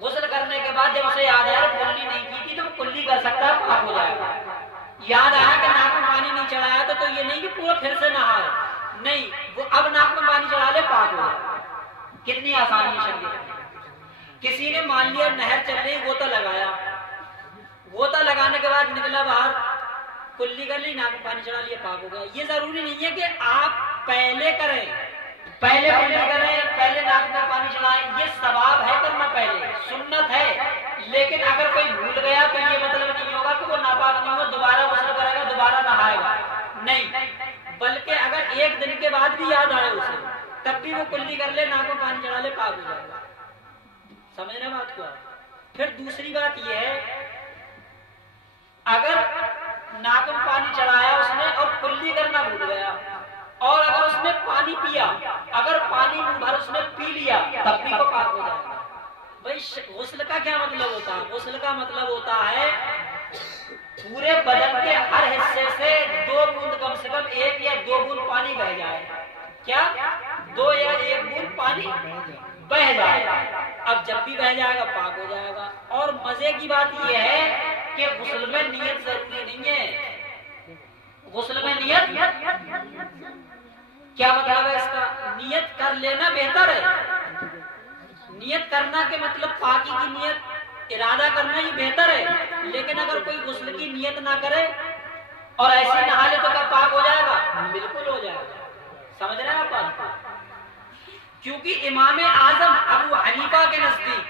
غسل کرنے کے بعد جب اسے یاد آیا کلی نہیں کی تھی تو وہ کلی کر سکتا ہے، پاک ہو جائے گا۔ یاد آیا کہ ناک میں پانی نہیں چڑھایا تھا تو یہ نہیں کہ پورا پھر سے نہا ہے، نہیں، وہ اب ناک میں پانی چڑھا لے، پاک ہو جائے۔ کتنی آسانی ہے شریعت۔ کسی نے مان لیا نہر چل رہی، غوطہ لگایا، غوطہ لگانے کے بعد نکلا باہر، کلی کر لی، ناک میں پانی چڑھا لیا، پاک ہو گیا۔ یہ ضروری نہیں ہے کہ آپ پہلے کریں، پہلے کلی کریں، پہلے ناک میں پانی چڑھائیں، یہ ثواب ہے کرنا، پہلے سنت ہے. لیکن اگر کوئی بھول گیا تو یہ مطلب نہیں ہوگا کہ وہ ناپاک نہیں ہو، دوبارہ غسل کرے گا، دوبارہ نہائے گا، نہیں. بلکہ اگر ایک دن کے بعد بھی یاد آئے اسے تب بھی وہ کلی کر لے، ناک میں پانی چڑھا لے، پاک ہو جائے گا. سمجھ رہے بات کو؟ پھر دوسری بات یہ ہے، اگر ناک میں پانی چڑھایا اس نے اور کلی کرنا بھول گیا، اور اگر اس نے پانی پیا، اگر پانی منہ بھر اس نے پی لیا تب بھی وہ پاک ہو جائے گا. بھائی غسل کا کیا مطلب ہوتا ہے؟ غسل کا مطلب ہوتا ہے پورے بدن کے ہر حصے سے 2 بوند کم سے کم 1 یا 2 بوند پانی بہ جائے. کیا 2 یا 1 بوند پانی بہ جائے. اب جب بھی بہ جائے گا پاک ہو جائے گا. اور مزے کی بات یہ ہے کہ غسل میں نیت ضروری نہیں ہے. غسل میں نیت کیا مطلب ہے اس کا؟ نیت کر لینا بہتر ہے. نیت کرنا کے مطلب پاکی کی نیت ارادہ کرنا یہ بہتر ہے. لیکن اگر کوئی غسل کی نیت نہ کرے اور ایسے نہا لے تو کیا پاک ہو جائے گا؟ بالکل ہو جائے گا. سمجھ رہے ہیں آپ بات کو؟ کیونکہ امام اعظم ابو حنیفہ کے نزدیک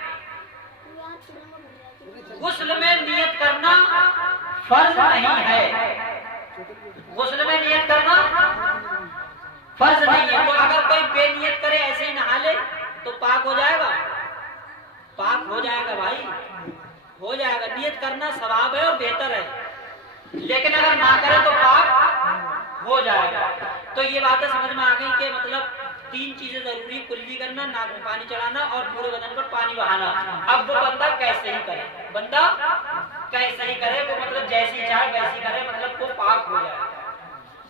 غسل میں نیت کرنا فرض نہیں ہے. غسل میں نیت کرنا فرض نہیں ہے. تو اگر کوئی بے نیت کرے ایسے ہی نہا لے تو پاک ہو جائے گا؟ پاک ہو جائے گا بھائی، ہو جائے گا. نیت کرنا ثواب ہے اور بہتر ہے، لیکن اگر نہ کرے تو پاک ہو جائے گا. تو یہ باتیں سمجھ میں آ گئی کہ مطلب 3 چیزیں ضروری: کلی کرنا، ناک میں پانی چڑھانا اور پورے بدن پر پانی بہانا. اب وہ بندہ کیسے ہی کرے، بندہ کیسے ہی کرے، وہ مطلب جیسی چاہے ویسی کرے، مطلب وہ پاک ہو جائے.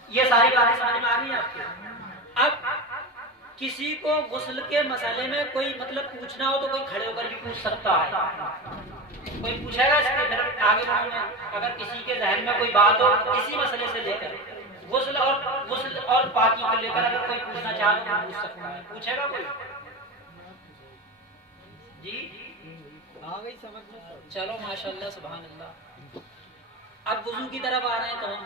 یہ ساری باتیں سمجھ میں آ گئی آپ کو؟ اب کسی کو غسل کے مسئلے میں کوئی مطلب پوچھنا ہو تو کوئی کھڑے ہو کر بھی پوچھ سکتا ہے. کوئی پوچھے گا اس کے پھر آگے بڑھوں میں. اگر کسی کے ذہن میں کوئی بات ہو اسی مسئلے سے لے کر غسل اور پاکی کو لے کر اگر کوئی پوچھنا چاہے تو پوچھ سکتا ہے. پوچھے گا کوئی؟ جی آ گئی سمجھ میں؟ چلو ماشاءاللہ سبحان اللہ. اب وضو کی طرف آ رہے ہیں تو ہم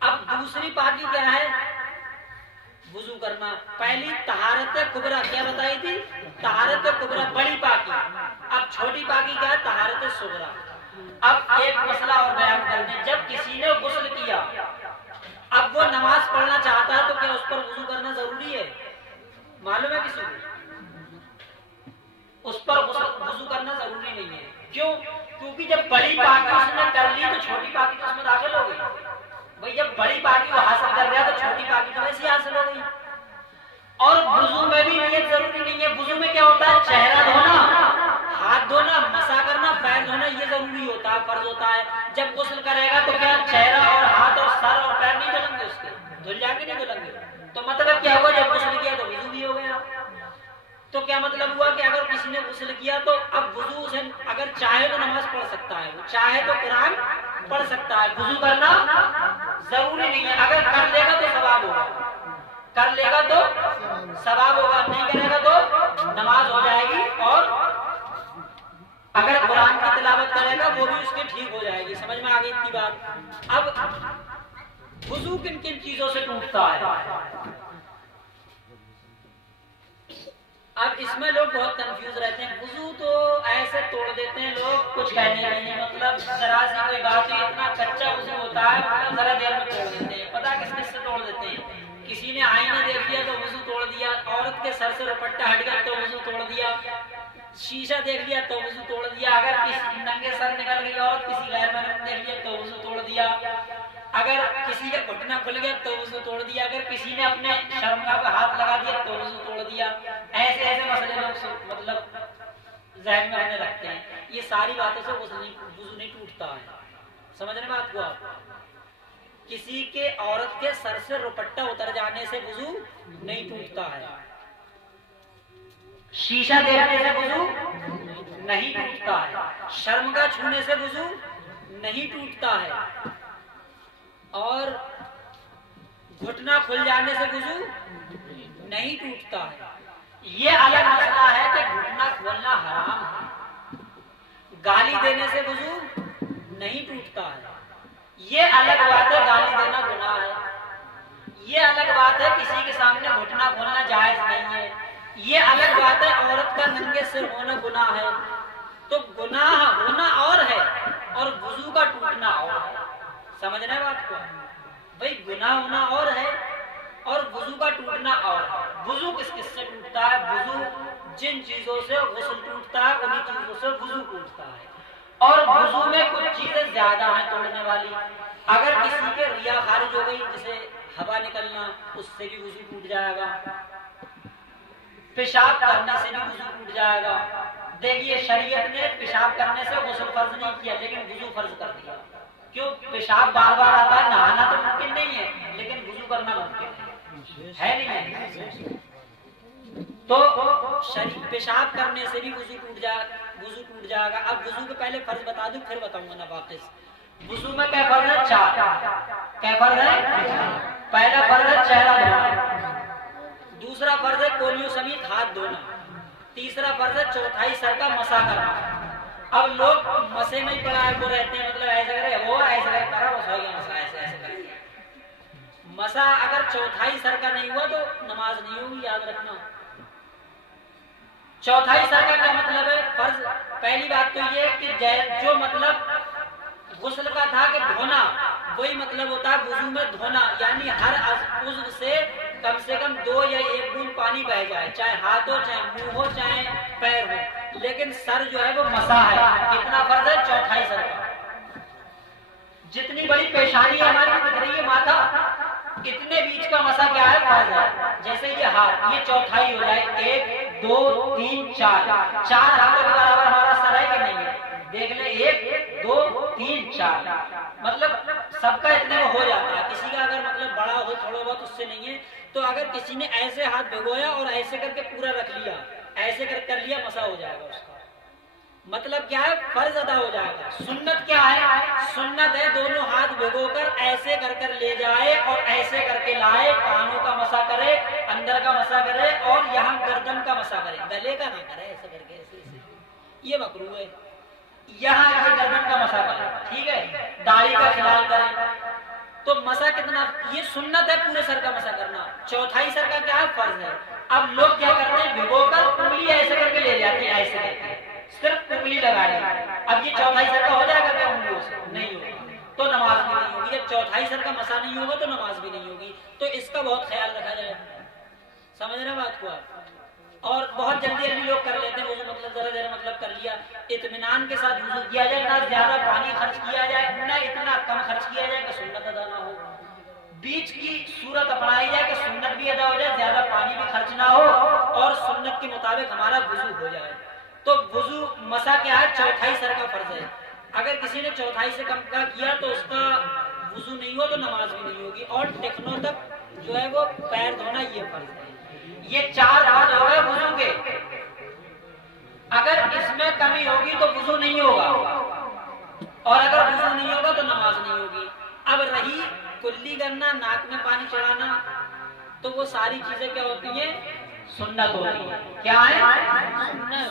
اب دوسری پاکی کیا ہے؟ وضو کرنا. پہلی طہارت کبریٰ کیا بتائی تھی؟ طہارت کبریٰ بڑی پاکی. اب چھوٹی پاکی کیا ہے؟ طہارت صغریٰ. اب ایک مسئلہ اور بیان کر دیں. جب کسی نے غسل کیا اب وہ نماز پڑھنا چاہتا ہے تو کیا اس پر وضو کرنا ضروری ہے؟ معلوم ہے کسی کو؟ اس پر وضو کرنا ضروری نہیں ہے. کیوں؟ کیونکہ جب بڑی پاکی اس نے کر لی تو چھوٹی پاکی تو اس میں داخل ہو گئی. بھئی جب بڑی پاکی کو حاصل کر لیا تو چھوٹی پاکی تو ویسے حاصل ہو گئی. اور وضو میں بھی نیت ضروری نہیں ہے. وضو میں کیا ہوتا ہے؟ چہرہ دھونا، ہاتھ دھونا، مسا کرنا، پیر دھونا، یہ ضروری ہوتا ہے، فرض ہوتا ہے. جب غسل کرے گا تو کیا چہرہ اور ہاتھ اور سر اور پیر نہیں دھلیں گے؟ اس کے دھل جائیں گے نہیں دھلیں گے؟ تو مطلب کیا ہوا؟ جب غسل کیا تو وضو بھی ہو گیا. تو کیا مطلب ہوا کہ اگر کسی نے غسل کیا تو اب وضو سے اگر چاہے تو نماز پڑھ سکتا ہے، چاہے تو قرآن پڑھ سکتا ہے. وضو کرنا ضروری نہیں ہے. اگر کر لے گا تو ثواب ہوگا، کر لے گا تو ثواب ہوگا، نہیں کرے گا تو نماز ہو جائے گی. اور اگر قرآن کی تلاوت کرے گا وہ بھی اس کی ٹھیک ہو جائے گی. سمجھ میں آ گئی اتنی بات؟ اب وضو کن کن چیزوں سے ٹوٹتا ہے؟ اب اس میں لوگ بہت کنفیوز رہتے ہیں. وضو تو ایسے توڑ دیتے ہیں لوگ، کچھ کہنے نہیں. مطلب ذرا سی کوئی بات ہی اتنا کچا وضو ہوتا ہے، مطلب ذرا دیر میں توڑ دیتے ہیں. پتا کس کس سے توڑ دیتے ہیں؟ کسی نے آئینہ دیکھ لیا تو وضو توڑ دیا، عورت کے سر سے دوپٹہ ہٹ گیا تو وضو توڑ دیا، شیشہ دیکھ لیا تو وضو توڑ دیا، اگر کسی ننگے سر نکل گئی عورت کسی غیر محرم نے دیکھ لیا تو وضو توڑ دیا، اگر کسی کا گھٹنا کھل گیا تو وضو توڑ دیا، اگر کسی نے اپنے شرمگاہ پہ ہاتھ لگا دیا تو وضو توڑ دیا. ایسے ایسے مسئلے لوگ مطلب ذہن میں رہنے رکھتے ہیں. یہ ساری باتوں سے وضو نہیں ٹوٹتا ہے. سمجھ رہے بات کو آپ؟ کسی کے عورت کے سر سے دوپٹہ اتر جانے سے وضو نہیں ٹوٹتا ہے. شیشہ دیکھنے سے وضو نہیں ٹوٹتا ہے. شرمگاہ چھونے سے وضو نہیں ٹوٹتا ہے. اور گھٹنا کھل جانے سے وضو نہیں ٹوٹتا ہے. یہ الگ مسئلہ ہے کہ گھٹنا کھولنا حرام ہے. گالی دینے سے وضو نہیں ٹوٹتا ہے. یہ الگ بات ہے گالی دینا گناہ ہے، یہ الگ بات ہے کسی کے سامنے گھٹنا کھولنا جائز نہیں ہے، یہ الگ بات ہے عورت کا ننگے سر ہونا گناہ ہے۔ تو گناہ ہونا اور ہے اور وضو کا ٹوٹنا اور ہے، سمجھنا ہے بات کو؟ بھائی گناہ ہونا اور ہے اور وضو کا ٹوٹنا اور ہے۔ وضو کس کس سے ٹوٹتا ہے؟ وضو جن چیزوں سے غسل ٹوٹتا ہے انہی چیزوں سے وضو ٹوٹتا ہے، اور وضو میں کچھ چیزیں زیادہ ہیں توڑنے والی۔ اگر کسی کے ریا خارج ہو گئی، جیسے ہوا نکلنا، اس سے بھی وضو ٹوٹ جائے گا، پیشاب کرنے سے بھی وضو ٹوٹ جائے گا۔ دیکھیے شریعت نے پیشاب کرنے سے غسل فرض نہیں کیا لیکن وضو فرض کر دیا، کیوں؟ پیشاب بار بار آتا ہے، نہانا تو ممکن نہیں ہے لیکن وضو کرنا ممکن ہے نہیں؟ تو پیشاب کرنے سے بھی وضو ٹوٹ جائے گا۔ اب وضو کے پہلے فرض بتا دوں پھر بتاؤں گا نواقص۔ وضو میں کیا فرض ہے؟ 4۔ کیا فرض ہے؟ پہلا فرض ہے چہرہ دھونا، دوسرا فرض ہے کولیوں سمیت ہاتھ دھونا، تیسرا فرض ہے چوتھائی سر کا مسح کرنا۔ اب لوگ مسے میں ہی پڑا کو رہتے ہیں، مطلب ایسے کرے وہ ایسے کرے کرا بس ہو گیا مسا، ایسے ایسے کرے مسا۔ اگر چوتھائی سر کا نہیں ہوا تو نماز نہیں ہوگی، یاد رکھنا۔ چوتھائی سر کا کیا مطلب ہے؟ فرض پہلی بات تو یہ کہ جو مطلب غسل کا تھا کہ دھونا، وہی مطلب ہوتا ہے وضو میں دھونا، یعنی ہر عضو سے کم 2 یا 1 بوند پانی بہ جائے، چاہے ہاتھ ہو، چاہے منہ ہو، چاہے پیر ہو، لیکن سر جو ہے وہ مسا ہے۔ کتنا فرض ہے؟ چوتھائی سر کا۔ جتنی بڑی پیشانی ہماری دکھ رہی ہے ماتھا، اتنے بیچ کا مسا کیا ہے؟ فرض ہے۔ جیسے یہ ہاتھ، یہ چوتھائی ہو جائے، 1 2 3 4 ہاتھوں کے برابر ہمارا سر ہے کہ نہیں ہے؟ دیکھ لیں 1 2 3 4، مطلب سب کا اتنے میں ہو جاتا ہے۔ کسی کا اگر مطلب بڑا ہو تھوڑا بہت اس سے نہیں ہے، تو اگر کسی نے ایسے ہاتھ بھگویا اور ایسے کر کے پورا رکھ لیا، ایسے کر لیا، مسا ہو جائے گا اس کا۔ مطلب کیا ہے؟ فرض ادا ہو جائے گا۔ سنت کیا ہے؟ سنت ہے دونوں ہاتھ بھگو کر ایسے کر لے جائے اور ایسے کر کے لائے، کانوں کا مسا کرے، اندر کا مسا کرے اور یہاں گردن کا مسا کرے، گلے کا نہ کرے، ایسے کر کے ایسے، یہ مکروہ ہے۔ یہاں یہ گردن کا مسا کرے، ٹھیک ہے، داڑھی کا خلال کرے۔ تو مسا کتنا؟ یہ سنت ہے پورے سر کا مسا کرنا۔ چوتھائی سر کا کیا ہے؟ فرض ہے۔ اب لوگ کیا کرتے ہیں؟ بھگو کر انگلی ایسے کر کے لے جاتے ہیں، ایسے کر کے صرف انگلی لگا لی۔ اب یہ چوتھائی سر کا ہو جائے گا کیا؟ انگلیوں سے نہیں ہوگا تو نماز بھی نہیں ہوگی۔ جب چوتھائی سر کا مسا نہیں ہوگا تو نماز بھی نہیں ہوگی۔ تو اس کا بہت خیال رکھا جائے، سمجھ رہے بات کو آپ؟ اور بہت جلدی لوگ کر لیتے ہیں وضو، مطلب ذرا مطلب کر لیا، اطمینان کے ساتھ وضو کیا جائے، نہ زیادہ پانی خرچ کیا جائے، نہ اتنا کم خرچ کیا جائے کہ سنت ادا نہ ہو۔ بیچ کی صورت اپنائی جائے کہ سنت بھی ادا ہو جائے، زیادہ پانی بھی خرچ نہ ہو اور سنت کے مطابق ہمارا وضو ہو جائے۔ تو وضو مسا کیا ہے؟ چوتھائی سر کا فرض ہے۔ اگر کسی نے چوتھائی سے کم کا کیا تو اس کا وضو نہیں ہو تو نماز بھی نہیں ہوگی۔ اور ٹخنوں تک جو ہے وہ پیر دھونا یہ فرض ہے۔ یہ 4 فرض ہو گئے وضو کے۔ اگر اس میں کمی ہوگی تو وضو نہیں ہوگا، اور اگر وضو نہیں ہوگا تو نماز نہیں ہوگی۔ اب رہی کلی کرنا، ناک میں پانی چڑھانا، تو وہ ساری چیزیں کیا ہوتی ہیں؟ سنت ہوتی ہیں۔ کیا ہے؟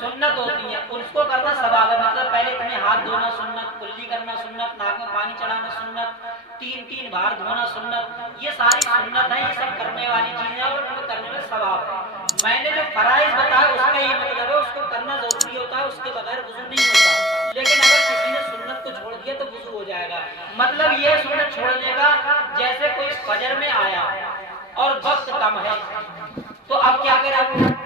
سنت ہوتی ہیں، اس کو کرنا ثواب ہے۔ مطلب پہلے اتنے ہاتھ دھونا سنت، کلی کرنا سنت، ناک میں پانی چڑھانا سنت، 3 بار دھونا سنت، یہ ساری سنت ہے، یہ سب کرنے والی چیزیں اور ان کو کرنے میں ثواب ہے۔ میں نے جو فرائض بتایا اس کا یہ مطلب ہے اس کو کرنا ضروری ہوتا ہے، اس کے بغیر وضو نہیں ہوتا۔ لیکن اگر کسی نے سنت کو چھوڑ دیا تو وضو ہو جائے گا۔ مطلب یہ سنت چھوڑنے کا، جیسے کوئی فجر میں آیا اور وقت کم ہے تو اب کیا کرے؟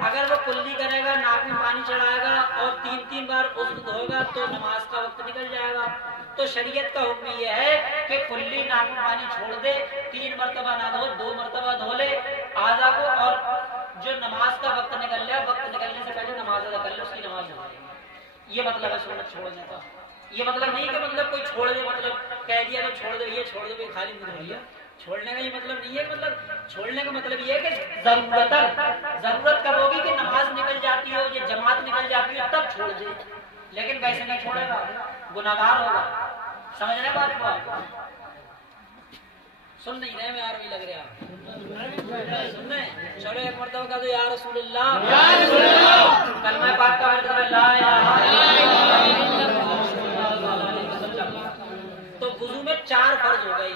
اگر وہ کلی کرے گا، ناک میں پانی چڑھائے گا اور 3 بار عضو دھوئے گا تو نماز کا وقت نکل جائے گا۔ تو شریعت کا حکم یہ ہے کہ کلی ناک میں پانی چھوڑ دے، 3 مرتبہ نہ دھو، 2 مرتبہ دھو لے اعضاء کو، اور جو نماز کا وقت نکل لیا، وقت نکلنے سے پہلے نماز ادا کر لے، اس کی نماز ہو جائے گی۔ یہ مطلب ہے سنت چھوڑنے کا۔ یہ مطلب نہیں کہ مطلب کوئی چھوڑ دے، مطلب کہہ دیا تو چھوڑ دے، یہ چھوڑ دے، کوئی خالی منہ دھو لیا۔ چھوڑنے کا یہ مطلب نہیں ہے، مطلب چھوڑنے کا مطلب یہ ہے کہ ضرورت کب ہوگی کہ نماز نکل جاتی ہو، یہ جماعت نکل جاتی ہے تب چھوڑ دے، لیکن ویسے نہیں چھوڑے گا، گناہگار ہوگا۔ سمجھ رہے بات کو آپ؟ سن نہیں رہے؟ میں عربی لگ رہا سن رہے؟ چلو ایک مرتبہ کا تو یا رسول اللہ، کلمہ پاک کا مطلب لا الہ الا اللہ۔ تو وضو میں 4 فرض ہو گئی.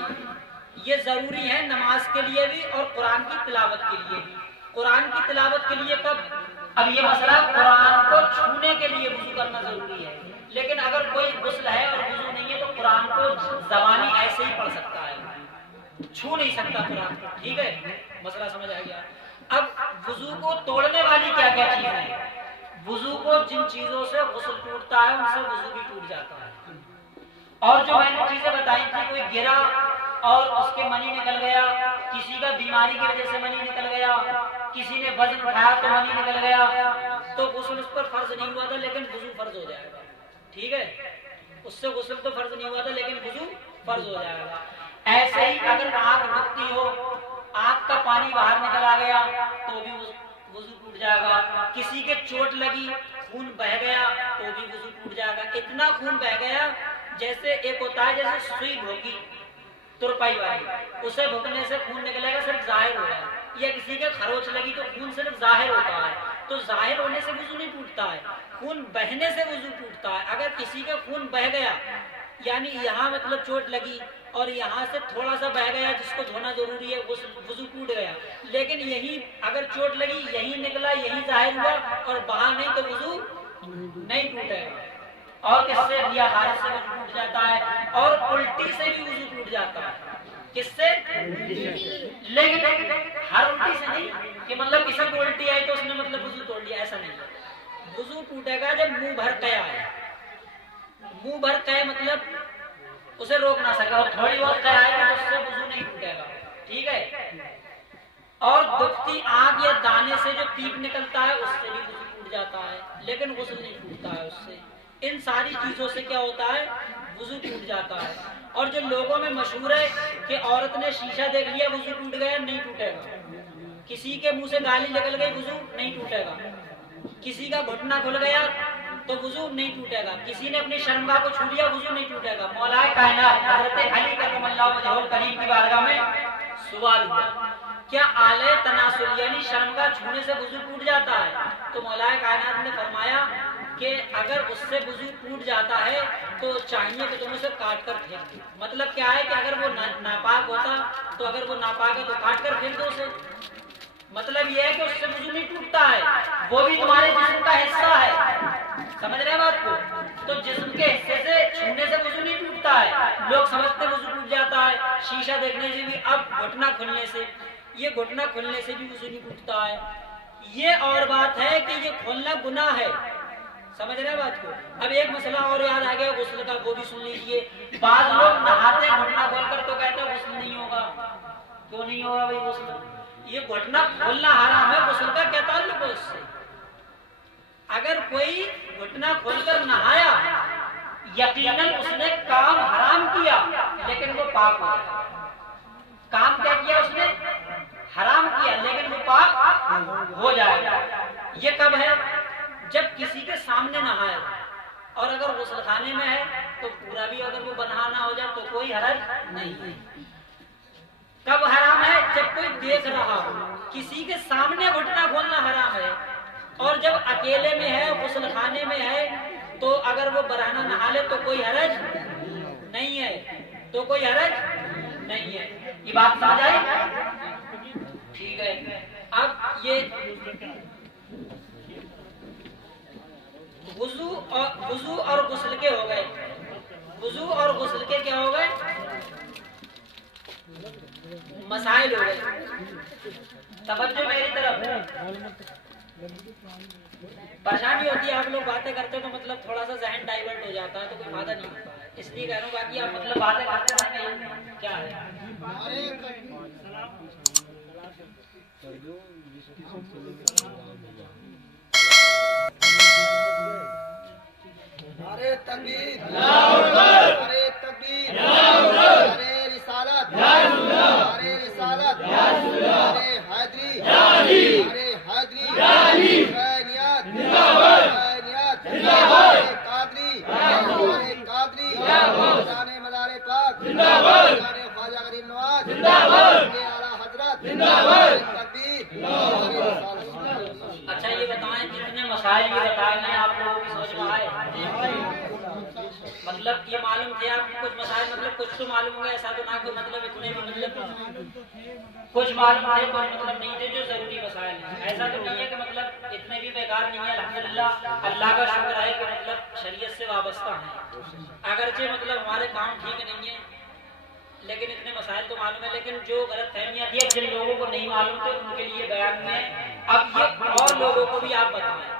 یہ ضروری ہے نماز کے لیے بھی اور قرآن کی تلاوت کے لیے بھی. قرآن کی تلاوت کے لیے کب؟ اب یہ مسئلہ قرآن کو چھونے کے لیے وضو کرنا ضروری ہے. لیکن اگر کوئی غسل ہے اور وضو نہیں ہے تو قرآن کو زبانی ایسے ہی پڑھ سکتا ہے, چھو نہیں سکتا قرآن کو. ٹھیک ہے, مسئلہ سمجھ آ گیا. اب وضو کو توڑنے والی کیا کیا چیزیں ہیں؟ وضو کو جن چیزوں سے غسل ٹوٹتا ہے ان سے وضو بھی ٹوٹ جاتا ہے. اور جو میں نے چیزیں بتائی تھی, کوئی گرا اور اس کے منی نکل گیا, کسی کا بیماری کی وجہ سے منی نکل گیا, کسی نے وزن اٹھایا تو منی نکل گیا, تو غسل اس پر فرض نہیں ہوا تھا لیکن وضو فرض ہو جائے گا. ٹھیک ہے, اس سے غسل تو فرض نہیں ہوا تھا لیکن وضو فرض ہو جائے گا. ایسے ہی اگر آنکھ ڈوبتی ہو, آنکھ کا پانی باہر نکل آ گیا تو بھی وضو ٹوٹ جائے گا. کسی کے چوٹ لگی, خون بہہ گیا تو بھی وضو ٹوٹ جائے گا. اتنا خون بہہ گیا جیسے ایک ہوتا ہے جیسے سوئی بھوکی ترپائی والی, اسے بھوکنے سے خون نکلے گا صرف ظاہر ہوگا, یا کسی کے خروچ لگی تو خون صرف ظاہر ہوتا ہے, تو ظاہر ہونے سے وضو نہیں ٹوٹتا ہے, خون بہنے سے وضو ٹوٹتا ہے. اگر کسی کا خون بہہ گیا یعنی یہاں مطلب چوٹ لگی اور یہاں سے تھوڑا سا بہہ گیا جس کو دھونا ضروری ہے, وضو ٹوٹ گیا. لیکن یہی اگر چوٹ لگی یہی نکلا یہی ظاہر ہوا اور باہر نہیں تو وضو نہیں ٹوٹے گا. اور کس سے؟ یا حارث سے وضو ٹوٹ جاتا ہے, اور الٹی سے بھی وضو ٹوٹ جاتا ہے. کس سے؟ لیکن ہر الٹی سے نہیں کہ مطلب کسی کو الٹی آئی تو اس نے مطلب وضو توڑ لیا, ایسا نہیں. وضو ٹوٹے گا جب منہ بھر قے آئے. منہ بھر قے مطلب اسے روک نہ سکے, اور تھوڑی بہت قے آئے تو اس سے وضو نہیں ٹوٹے گا. ٹھیک ہے, اور دکھتی آنکھ یا دانے سے جو پیپ نکلتا ہے اس سے بھی وضو ٹوٹ جاتا ہے لیکن غسل نہیں ٹوٹتا ہے اس سے. ان ساری چیزوں سے کیا ہوتا ہے؟ وضو ٹوٹ جاتا ہے. اور جو لوگوں میں مشہور ہے کہ عورت نے شیشہ دیکھ لیا وضو ٹوٹ گیا, نہیں ٹوٹے گا. کسی کے منہ سے گالی نکل گئی وضو نہیں ٹوٹے گا. کسی کا گھٹنا کھل گیا تو وضو نہیں ٹوٹے گا. کسی نے اپنی شرمگاہ کو چھو لیا وضو نہیں ٹوٹے گا. مولا کائنات حضرت علی کرم اللہ وجہہ الکریم کی بارگاہ میں سوال ہوا, کیا آلے تناسل یعنی شرمگاہ چھونے سے وضو ٹوٹ جاتا ہے؟ تو مولا کائنات نے فرمایا کہ اگر اس سے وضو ٹوٹ جاتا ہے تو چاہیے کہ تم اسے کاٹ کر پھینک دو. مطلب کیا ہے کہ اگر وہ ناپاک ہوتا تو اگر وہ ناپاک ہے تو کاٹ کر پھینک دو اسے. مطلب یہ ہے کہ اس سے وضو نہیں ٹوٹتا ہے, وہ بھی تمہارے جسم کا حصہ ہے. سمجھ رہے ہیں بات کو؟ تو جسم کے حصے سے چھونے سے وضو نہیں ٹوٹتا ہے. لوگ سمجھتے وضو ٹوٹ جاتا ہے شیشہ دیکھنے سے بھی, اب گھٹنا کھلنے سے, یہ گھٹنا کھلنے سے بھی وضو نہیں ٹوٹتا ہے. یہ اور بات ہے کہ یہ کھولنا گناہ ہے. سمجھ رہے ہیں بات کو؟ اب ایک مسئلہ اور یاد آ گیا غسل کا, وہ بھی سن لیجئے. بعض لوگ نہاتے ہیں گھٹنا کھول کر تو کہتے ہیں غسل نہیں ہوگا. کیوں نہیں ہوگا بھائی غسل؟ یہ گھٹنا کھولنا حرام ہے, غسل کا کیا تعلق ہے اس سے؟ اگر کوئی گھٹنا کھول کر نہایا یقیناً اس نے کام حرام کیا لیکن وہ پاک ہو گیا. کام کیا کیا اس نے؟ حرام کیا لیکن وہ پاک ہو جائے گا. یہ کب ہے؟ جب کسی کے سامنے نہایا, اور اگر غسل خانے میں ہے تو پورا بھی اگر وہ بنانا ہو جائے تو کوئی حرج نہیں. کب حرام ہے؟ جب کوئی دیکھ رہا ہو. کسی کے سامنے گھٹنا کھولنا حرام ہے, اور جب اکیلے میں ہے غسل خانے میں ہے تو اگر وہ برہنہ نہا لے تو کوئی حرج نہیں ہے, تو کوئی حرج نہیں ہے. یہ بات سمجھ آئی؟ ٹھیک ہے. اب یہ وضو اور غسل کے ہو گئے. وضو اور غسل کے کیا ہو گئے؟ مسائل ہو گئے. توجہ میری طرف. پریشانی ہوتی ہے آپ لوگ باتیں کرتے تو مطلب تھوڑا سا ذہن ڈائیورٹ ہو جاتا ہے تو کوئی فائدہ نہیں ہوتا ہے, اس لیے کہہ رہا ہوں. باقی آپ مطلب باتیں کرتے ہیں کیا ہے. نعرے تکبیر، نعرے تکبیر، نعرے رسالت، نعرے رسالت، نعرے حیدری، نعرے حیدری، حسینیت، حسینیت، نعرے قادری، نعرے قادری، نعرے مدار پاک، نعرے خواجہ غریب نواز، نعرے اعلیٰ حضرت، نعرے تکبیر، نعرے رسالت. اچھا یہ بتائیں جتنے مسائل یہ بتائے ہیں آپ لوگوں کی سوچ میں آئے؟ مطلب یہ معلوم تھے آپ کو کچھ مسائل مطلب کچھ تو معلوم ہو گیا، ایسا تو نہ کہ مطلب اتنے بھی مطلب کچھ معلوم تھے کچھ مطلب نہیں تھے جو ضروری مسائل ہیں، ایسا تو نہیں ہے کہ مطلب اتنے بھی بیکار نہیں ہے، الحمدللہ اللہ کا شکر ہے کہ مطلب شریعت سے وابستہ ہیں، اگرچہ مطلب ہمارے کام ٹھیک نہیں ہے لیکن اتنے مسائل تو معلوم ہے، لیکن جو غلط فہمیاں تھی جن لوگوں کو نہیں معلوم تھے ان کے لیے بیان میں اب یہ اور لوگوں کو بھی آپ بتائیں